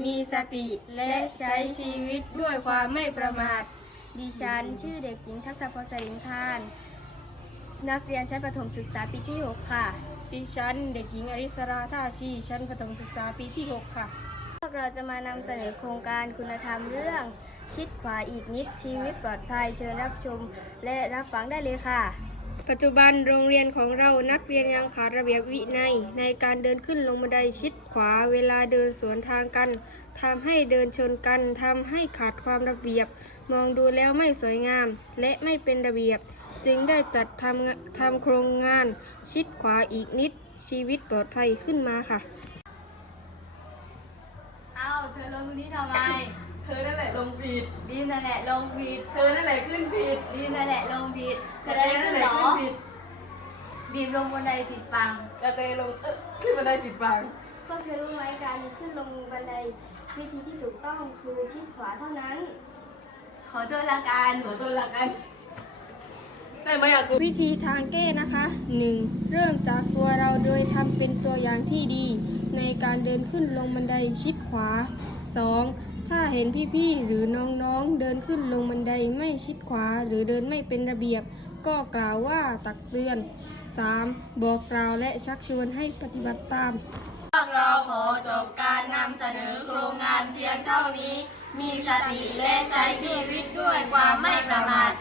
มีสติและใช้ชีวิตด้วยความไม่ประมาท ดิฉันชื่อเด็กหญิงทักษะพรสริงคาน นักเรียนชั้นประถมศึกษาปีที่ 6 ค่ะ ดิฉันเด็กหญิงอริสราท่าชีชั้นประถมศึกษาปีที่ 6 ค่ะพวกเราจะมานำเสนอโครงการคุณธรรมเรื่อง ชิดขวาอีกนิดชีวิตปลอดภัยเชิญรับชม และรับฟังได้เลยค่ะ ปัจจุบันโรงเรียนของเรานักเรียนยังขาดระเบียบวินัย ในการเดินขึ้นลงบันไดชิดขวาเวลาเดินสวนทางกันทำให้เดินชนกันทำให้ขาดความระเบียบ มองดูแล้วไม่สวยงาม และไม่เป็นระเบียบ จึงได้จัดทำทำโครงงาน ชิดขวาอีกนิด ชีวิตปลอดภัยขึ้นมาค่ะ เอาเธอลงตรงนี้ทำไม เธอนั่นแหละลงผิดบีมนั่นแหละลงผิดเธอนั่นแหละขึ้นผิดบีมนั่นแหละลงผิดกเกิระดเตอะไรยนั่ขึ้นนแหหรละอขึ้นผิดบีมลงบันไดผิดฟัง กระเตยลงเออขึ้นบันไดผิดฟัง พวกเธอรู้ไหมการขึ้นลงบันไดวิธีที่ถูกต้องคือชิดขวาเท่านั้น ขอโทษละกัน ขอตัวหลักกันแต่ ไม่อยากคือวิธีทางแก้นะคะ 1. เริ่มจากตัวเราโดยทำเป็นตัวอย่างที่ดี ในการเดินขึ้นลงบันไดชิดขวา 2. ถ้าเห็นพี่ๆหรือน้องๆ เดินขึ้นลงบันไดไม่ชิดขวาหรือเดินไม่เป็นระเบียบ ก็กล่าวว่าตักเตือน 3. บอกกล่าวและชักชวนให้ปฏิบัติตามพวกเราขอจบการนำเสนอโครงงานเพียงเท่านี้ มีสติและใช้ชีวิตด้วยความไม่ประมาท